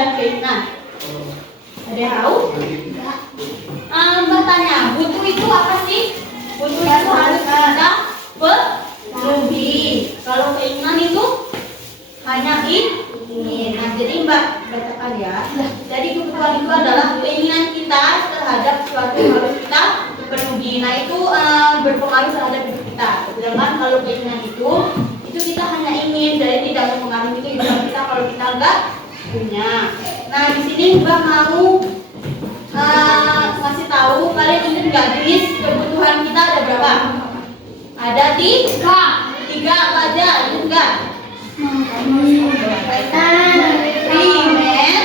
dan keinginan. Ada yang tahu? Mbak tanya, butuh itu apa sih? Butuh itu harus kita penuhi. Kalau keinginan itu hanya ingin. Nah, jadi Mbak bacakan ya. Jadi kebutuhan itu adalah keinginan kita terhadap sesuatu yang harus kita penuhi. Nah, itu berpengaruh terhadap hidup kita. Sedangkan kalau keinginan itu kita hanya ingin, jadi tidak mempengaruhi hidup kita kalau kita enggak punya. Nah, di sini Mbak mau kasih tahu, kalian ingat nggak jenis kebutuhan kita ada berapa? Ada tiga apa aja? Ingat nggak? Primer,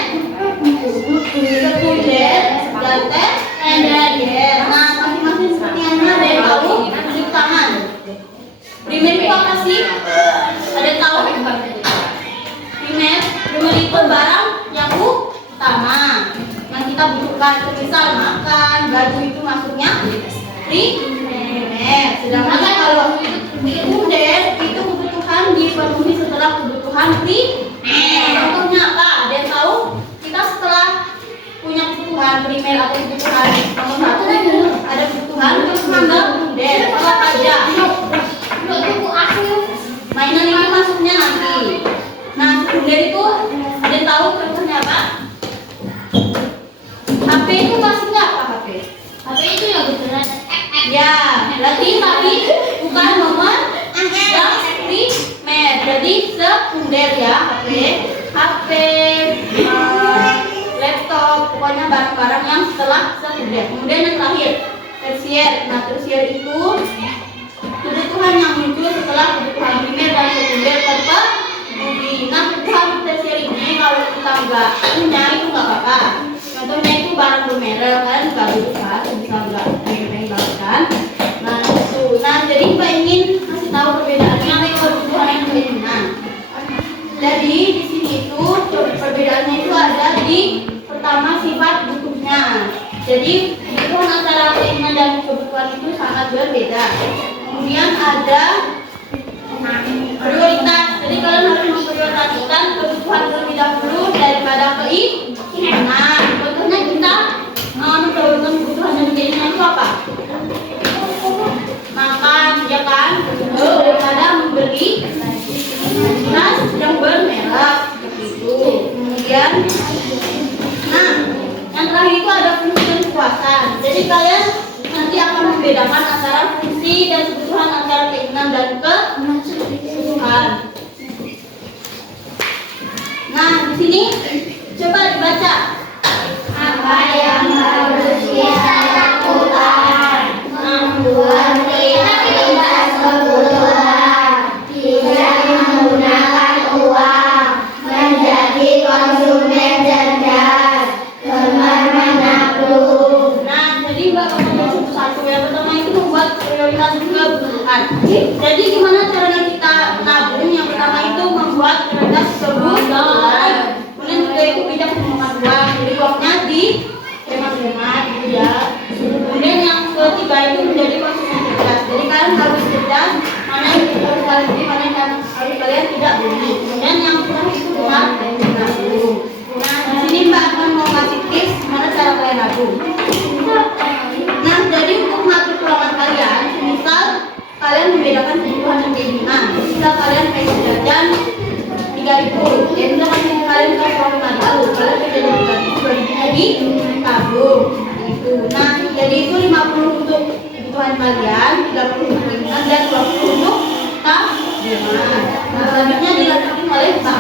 sekunder, tersier, tersier. Nah, masing-masing sepertinya ada yang tahu? Tunjuk tangan. Primer itu apa sih? Ada yang tahu? Primer itu barang yang utama yang kita butuhkan. Misal makan, baju itu masuknya primer. Sedangkan kalau sekunder itu kebutuhan dipenuhi setelah kebutuhan primer. Contohnya apa? Ada yang tahu? Kita setelah punya kebutuhan primer atau kebutuhan nomor satu, ada kebutuhan sekunder. Apa aja? Mainan itu masuknya nanti. Nah, sekunder itu ada yang tahu contohnya apa? HP itu masuknya apa HP? HP itu yang beneran. Ya, berarti tapi bukan nomor yang primer. Jadi sekunder ya HP, laptop, pokoknya barang-barang yang setelah sekunder. Kemudian yang terakhir tersier. Nah, tersier itu kebutuhan yang muncul setelah kebutuhan primer dan sekunder terpenuhi. Nah, kebutuhan tersier ini kalau kita nggak punya itu nggak apa-apa. Contohnya itu barang bermerek, kalian nggak butuh kan, bisa nggak pengen banget kan. Nah, itu. Nah, jadi Mbak ingin kasih tahu perbedaannya antara kebutuhan dan keinginan. Jadi di sini itu perbedaannya itu ada di pertama sifat butuhnya. Jadi kebutuhan antara keinginan dan kebutuhan itu sangat berbeda. Kemudian ada prioritas. Jadi kalian harus memprioritaskan kebutuhan terlebih dahulu daripada keinginan. Contohnya kita mendahulukan kebutuhan dan keinginan itu apa? Makan, ya kan? Daripada membeli tas yang bermerek itu. Kemudian, nah, yang terakhir itu ada fungsi dan kepuasan. Jadi kalian nanti akan membedakan antara fungsi dan kebutuhan antara keinginan dan kebutuhan. Nah, di sini coba dibaca. Apa yang harus kita lakukan? Membuat kita kebutuhan, tidak menggunakan uang, menjadi konsumen cerdas, gemar menabung. Nah, jadi Mbak baca satu. Yang pertama itu membuat prioritas kebutuhan. Jadi gimana caranya kita nabung? Yang pertama itu membuat prioritas kebutuhan. Kemudian juga itu bijak menggunakan uang. Jadi uangnya di hemat-hemat gitu ya. Kemudian yang ketiga itu menjadi konsumen cerdas. Jadi kalian harus cerdas mana yang harus kalian beli, mana yang harus kalian tidak beli. Kemudian yang terakhir itu dengan nabung. Nah, di sini Mbak akan mau kasih tips gimana cara kalian nabung. Nah, jadi untuk mengatur keuangan kalian, misal kalian membedakan kebutuhan dan keinginan. Misal kalian pengen jajan 3.000, ya misalkan kalian kasih uang 5.000, kalian pengen jajan 3.000 di tabung. Itu. Nah, jadi itu 50 untuk kebutuhan kalian, 30 untuk keinginan, dan 20 untuk tabungan. Nah, selanjutnya dilanjutin oleh Mbak.